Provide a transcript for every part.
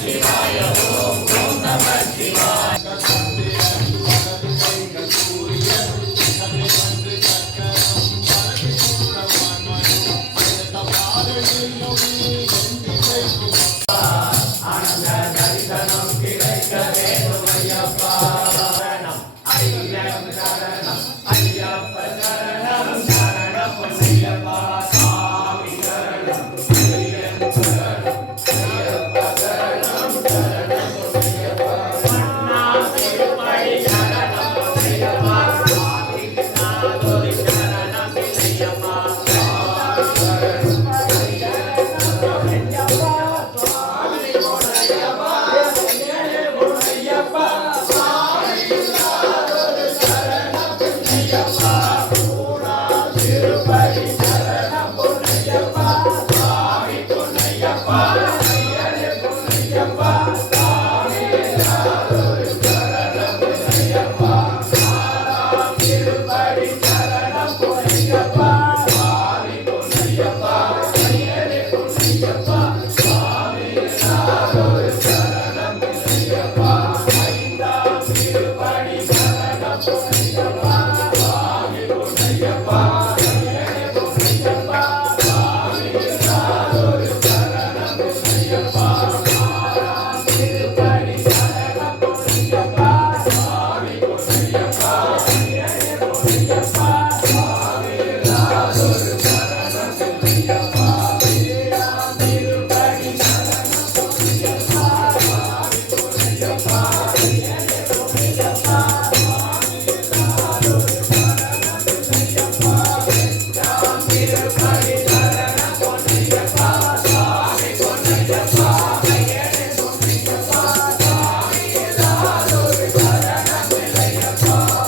Shivaya. Om. Thank.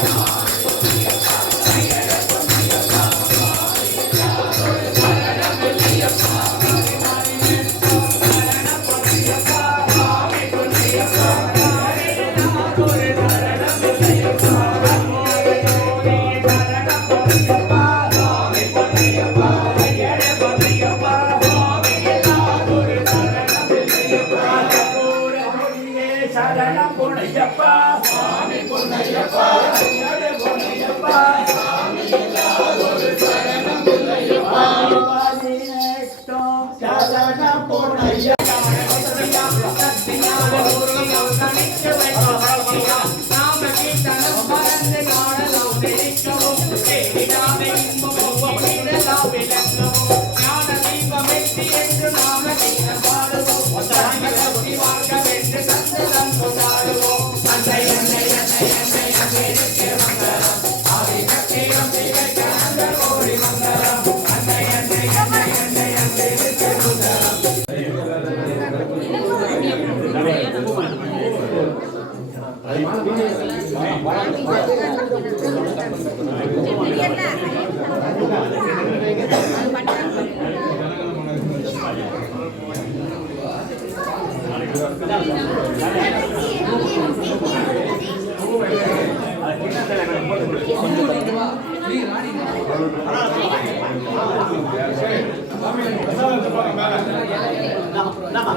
God. சரணம் பொன்னையப்பா சாமி பொன்னையப்பா பொன்னையப்பா சாமி Nama. Nama.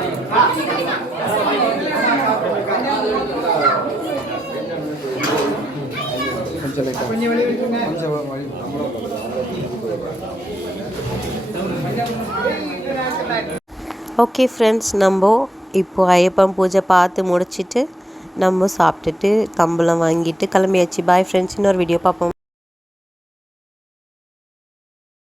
ஓகே ஃப்ரெண்ட்ஸ் நம்ம இப்போ ஐயப்பன் பூஜை பார்த்து முடிச்சிட்டு நம்ம சாப்பிட்டுட்டு கம்பளம் வாங்கிட்டு கிளம்பியாச்சு. பாய் ஃப்ரெண்ட்ஸ் இன்னொரு வீடியோ பார்ப்போம்.